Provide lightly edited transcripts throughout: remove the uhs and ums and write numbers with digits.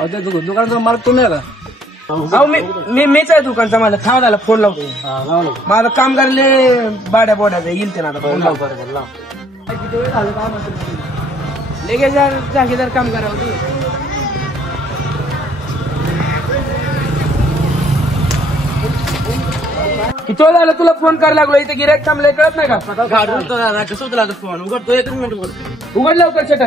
दुकानाचा मालक तुम्ही आहे का? अहो मीच आहे दुकानचा मला थांब झाला फोन लावतो. माझं काम करले बाड्या बोड्याचं येईल ते ना आता फोन लावतो. लगेच जागेदार काम करावं. किती वेळ झालं तुला फोन करायला लागलो. इथे गिऱ्हाईक थांबलंय कळत नाही का? गाडी कसं होतं लागत फोन उघडतो 1 मिनिट उघड लवकर शटर.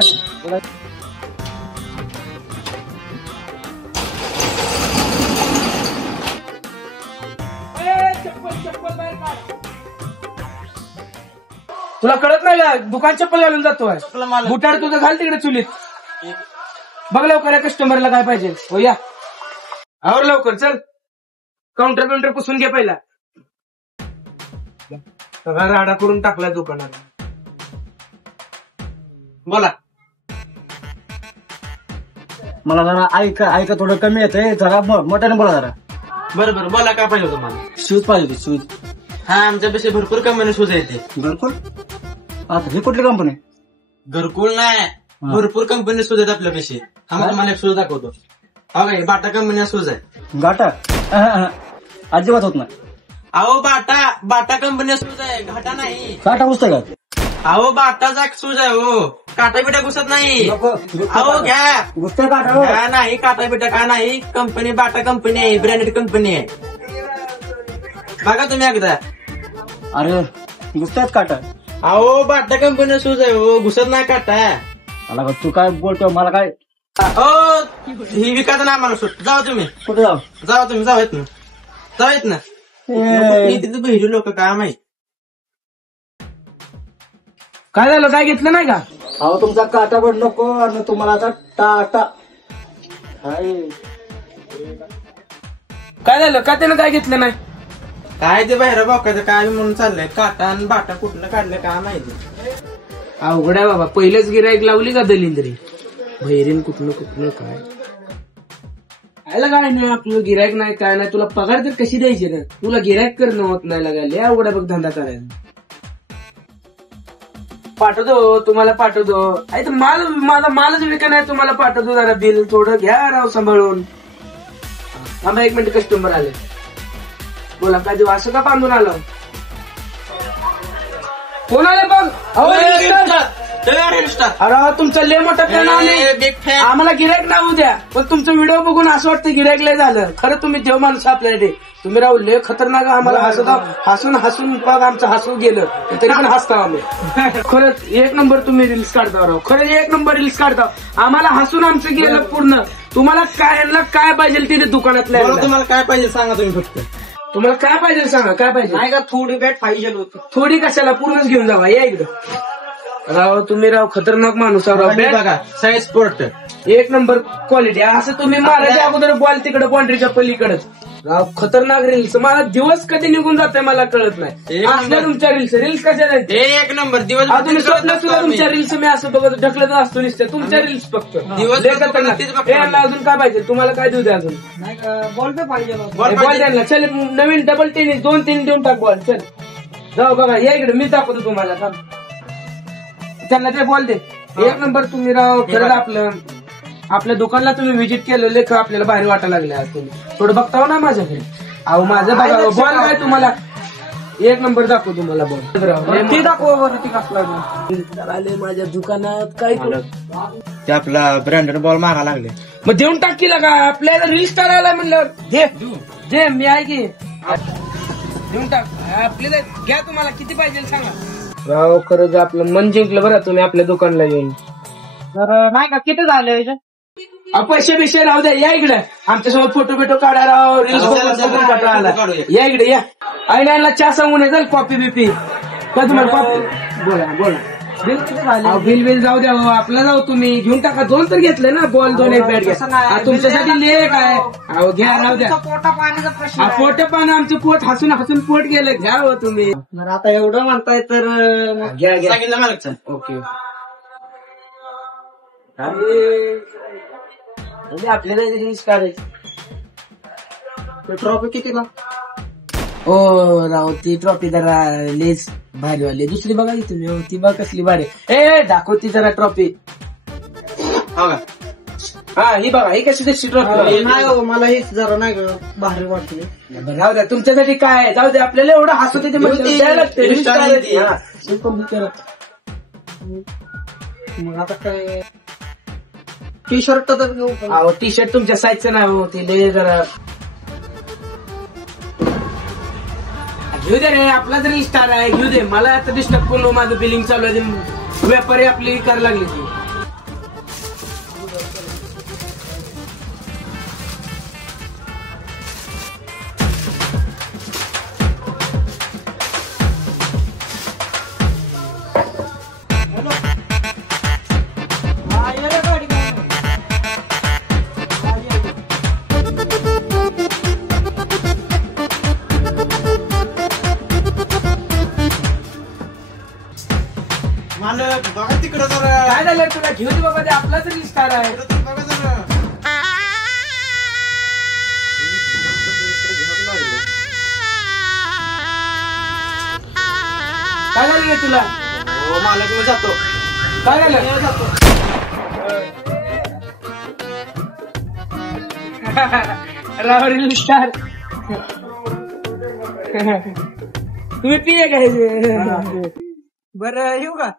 तुला कळत नाही का? दुकान चप्पल घालून जातोय. बुटाड तुझं घाल तिकडे चुलीत. बघ लवकर कस्टमरला काय पाहिजे. हो या आवर लवकर चल. काउंटर पुसून घे पहिला. सगळा राडा करून टाकला दुकानाला. बोला. मला जरा ऐका थोडं कमी येतंय. जरा मोठ्याने बोला जरा. बरोबर बोला. काय पाहिजे तुम्हाला? शूज पाहिजे होते शूज. हा आमच्यापेक्षा भरपूर कंपनी शूज येते. घरकुल आता ही कुठली कंपनी? घरकुल नाही भरपूर कंपनी शूज आहेत आपल्यापेक्षा. हा तुम्हाला एक शूज दाखवतो. हा काय बाटा कंपनी शूज आहे. घाटा अजिबात होत नाही. अहो बाटा कंपनी शूज आहे. घाटा नाही. काटा घुसतंय का? अहो बाटाचा शूज आहे. हो काटा बिटा घुसत नाही. अहो घ्या. घुसतंय काटा? घ्या नाही काटा बिटा काय नाही. कंपनी बाटा कंपनी आहे. ब्रँडेड कंपनी आहे. बघा तुम्ही एकदा. अरे घुसतायत काटा. अहो बाटा कंपनी शूज आहे. हो घुसत नाही काटा. मला तू काय बोलतो मला काय? हो ही विकायचं ना आम्हाला शूज. जाऊ तुम्ही. कुठे जाऊ? जाऊ तुम्ही. जाऊ येत ना. जाऊ येत ना. तिथे बहिरी लोक काय माहित. काय झालं? काय घेतलं नाही का? अहो तुमचा काटा पण नको आणि तुम्हाला आता टाटा. काय झालं? का त्यानं काय घेतलं नाही? काय ते बाहेर बघायचं काय म्हणून चाललंय. काटा आणि बाटा कुठलं काढलं काय माहिती. अवघड आहे बाबा. पहिलेच गिराईक लावली का दलिंद्री. बहिरीन कुठलं काय आयला काय नाही. आपलं गिरायक नाही काय नाही. तुला पगार तर कशी द्यायची ना? तुला गिरायक करणं होत नाही लागायला. या अवघड बघ धंदा करायचा. पाठवतो तुम्हाला पाठवतो. आई तर माझा मालच विका नाही. तुम्हाला पाठवतो. जरा बिल थोडं घ्या राव सांभाळून. आम्हा 1 मिनिट कस्टमर आले. बोला काय देऊ? असं का बांधून आलं? कोण आले बघ? अरे तुमचा लय मोठा फॅन आले. आम्हाला गिरायक ना उद्या. पण तुमचा व्हिडिओ बघून असं वाटतं गिरायक लय झालं. खरं तुम्ही देव माणूस आपल्याकडे. तुम्ही राहू लय खतरनाक. आम्हाला हसून बघ आमचं हसू गेलं तरी पण हसता आम्ही. खरंच 1 नंबर तुम्ही रील्स काढता राव. खरंच 1 नंबर रील्स काढता. आम्हाला हसून आमचं गेलं पूर्ण. तुम्हाला काय पाहिजे तिथे दुकानातल्या? तुम्हाला काय पाहिजे सांगा तुम्ही फक्त. तुम्हाला काय पाहिजे सांगा. काय पाहिजे? नाही का थोडी बॅट पाहिजे होती. थोडी कशाला? पूर्णच घेऊन जावा. या इकडं. राव तुम्ही राव खतरनाक माणूस राव. बघा साईज स्पोर्ट 1 नंबर क्वालिटी. असं तुम्ही मारायच्या अगोदर बॉल तिकडे बाउंड्रीच्या पलीकडेच. राव खतरनाक रील्स. मला दिवस कधी निघून जाते मला कळत नाही. असल्या तुमच्या रील्स कशा आहेत? 1 नंबर दिवस. तुम्ही स्वतः सुद्धा तुमच्या रील्स मी असं बघत ढकलत असतो नुसत्या. तुमच्या रील्स फक्त अजून काय पाहिजे तुम्हाला? काय देऊ द्या अजून? बॉल पे पाहिजे. बॉल द्यायला चल. नवीन डबल टेनिस 2-3 देऊन टाक बॉल. चल जाऊ बघा. या इकडे मी दाखवतो तुम्हाला. त्यांना ते बॉल दे. 1 नंबर तुम्ही राव. खरंच आपल्या दुकानला तुम्ही व्हिजिट केलं लेख आपल्याला बाहेर वाटायला लागले. तुम्ही थोडं बघताव ना माझ्याकडे. अहो माझं बघा बॉल काय तुम्हाला 1 नंबर दाखवतो तुम्हाला बॉल. ते दाखवा बरं. ते कसला आले माझ्या दुकानात काय ते आपला ब्रँडेड बॉल मागा लागले. मग देऊन टाकीला का? आपल्याला रील स्टार आला म्हणलं दे. मी आहे की देऊन टाक. आपल्याला घ्या. तुम्हाला किती पाहिजे सांगा. राव खरंच आपलं मन जिंकलं बरं तुम्ही आपल्या दुकानला येऊन. तर नाही का किती झाले? पैसे बिशे राहू द्या. या इकडे आमच्यासोबत फोटो काढा राव. रील्स या इकडे या. आईला चहा सांगून येतात कॉफी बिपी का तुम्हाला? कॉफी बोला. बिल जाऊ द्या. आपला जाऊ. तुम्ही घेऊन टाका. 2 तर घेतले ना बॉल. 2 एक बॅट घ्या. तुमच्यासाठी ले काय? अहो घ्या राहू द्या. पोट पाणी आमचं पोट हसून पोट गेलं. घ्या हो तुम्ही. आता एवढं म्हणताय तर घ्या. सांगितलं मालकचं. ओके. आपल्याला रील्स काढायची. ट्रॉफी कितीला? ओ राव ती ट्रॉफी जरा लेस भारीवाली. दुसरी बघा की तुम्ही. ती बघ कसली भारी. दाखव ती जरा ट्रॉफी. हा ही बघा ही कशी दिसते ट्रॉफी नाही हो, मला हेच जरा नाही का भारी वाटते. जाऊ द्या तुमच्यासाठी काय आहे? जाऊ द्या आपल्याला एवढं हसू देते म्हणजे द्यायला लागते. Star येते. हा, बिलकुल बिचारा. मग आता काय टी शर्ट तर घेऊ का? अहो टी शर्ट तुमच्या साईजचं नाही हो ते लय जरा घेऊ दे रे आपला जरी स्टार आहे घेऊ दे मला आता डिस्टर्ब करू माझं बिलिंग चालू आहे व्यापारी आपली करायला लागली ती मालक बघा तिकडं जरा. काय झालं तुला घेऊ दे बाबा ते आपला तरी स्टार आहे बघा जरा. काय झालं रे तुला हो मालक मी जातो. काय झालं राहुल स्टार तुम्ही पिये काय बरं येऊ का?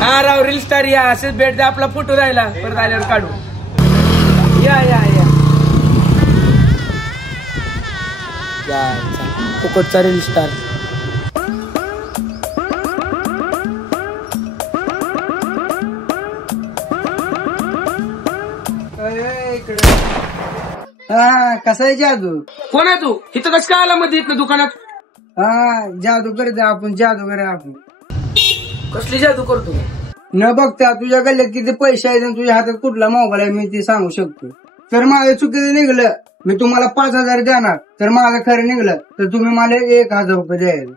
हा राव रील स्टार या असेच भेट द्या आपला फोटो राहिला परत आल्यावर काढू या या या फुकटचा रील स्टार हा कसा आहे जादू? कोण आहे तू इथं कसं काय आला मध्ये इथं दुकानात हा जादू करते आपण, जादूगर आहे आपण. कसली जादू करतो न बघता तुझ्या गल्ल्यात किती पैसे आहेत आणि तुझ्या हातात कुठला मोबाईल आहे मी ते सांगू शकतो. तर माझं चुकीचं निघलं मी तुम्हाला 5,000 देणार, तर माझं खरं निघलं तर तुम्ही मला 1,000 रुपये द्यायचे.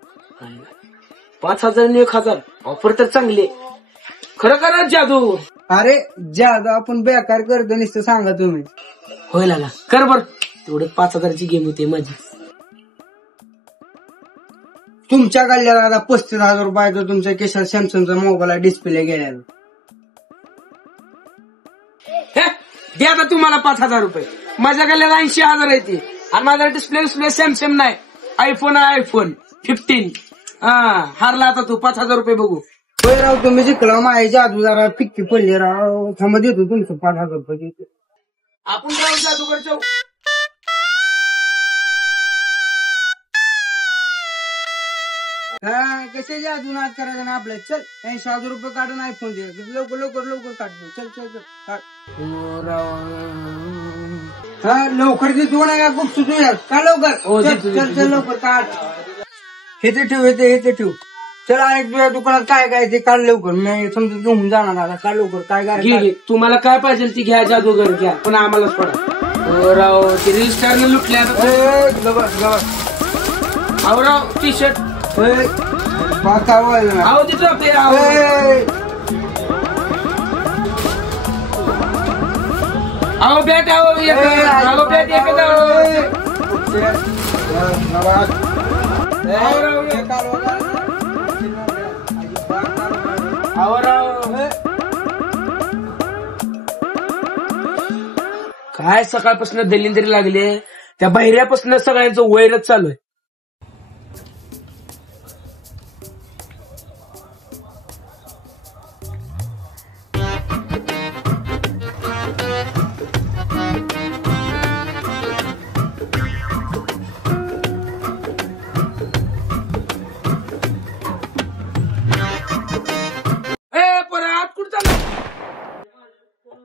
5,000 आणि 1,000 ऑफर तर चांगली आहे. खरं करा जादू अरे जादू आपण बेकार करतो नुसतं सांगा तुम्ही. होईल आला कर बर तेवढे 5,000ची गेम होती माझी. तुमच्या गल्ल्यात आता 35,000 रुपये तर तुमच्या केशात सॅमसंगचा मोबाईल डिस्प्ले गेल्याला. हे, दे आता तुम्हाला 5,000 रुपये. माझ्या गल्ल्याला 80,000 आहे ती आणि माझा डिस्प्ले सॅमसंग नाही आयफोन आहे आयफोन 15. हा हारला आता तू 5,000 रुपये बघू. होय राव तुम्ही जिंकला माझ्या जादू जरा फिक्की पडली राव. थांबा देतो तुमचं 5,000 रुपये देतो. आपण जाऊ जादूगरच्या हा कसे जादू नाच करायचं ना आपल्या. चल 80,000 रुपये काढून आयफोन दे लवकर लवकर लवकर काढतो. चल चल चल काढ. हा लवकर देतो ना का गुप्त तुझ्या का लवकर. हो, चल देतो, चल देतो, चल लवकर काढ. हे ते ठेव हे ते ठेव. चल आणि तुझ्या दुकानात काय काय ते काढ लवकर. मी समजा घेऊन जाणार आता. काढ लवकर काय काय घे घे तुम्हाला काय पाहिजे ती घ्या जादूगर घ्या पण आम्हाला सोडा. राव ते रील स्टारने लुटले आता. अहो राव टी शर्ट अहो तिथं आपले अहो बॅट अहो बॅट एकच काय सकाळपासून दलिंदरी लागले त्या बहिऱ्यापासून सगळ्यांचं वैरच चालू आहे.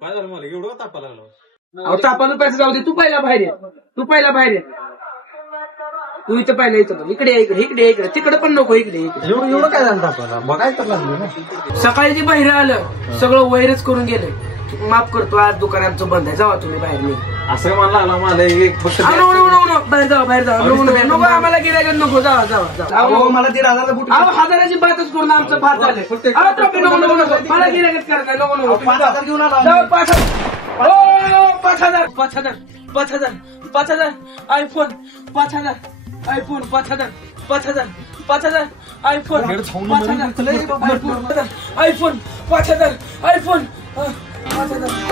काय झालं मला एवढं तापा लागला. अहो तापानं पैसे जाऊ दे तू पहिला बाहेर ये तू पहिला बाहेर ये तू इथं पहिला इथं इकडे इकडे इकडे इकडे तिकडे पण नको इकडे इकडे. एवढं काय झालं तापाला बघायला तर लागलं ना. सकाळी ते बाहेर आलं सगळं वैरच करून गेलं. माफ करतो आज दुकान आमचं बंद आहे जावा तुम्ही बाहेर नाही. असं मला लागला मला एक फक्त बाहेर जावा बाहेर जावा नको आम्हाला गिरायला नको जावा जावा. मला 1,500 बुट अहो 1,000ची बातच करून आमचं भात झालं. अहो ट्रॉफी नको नको नको मला गिरायकच करणार नको नको 5,000 घेऊन आला. जाऊ 5,000 5,000 iPhone 5,000 iPhone 5,000 iPhone 5,000 iPhone 5,000 iPhone 5,000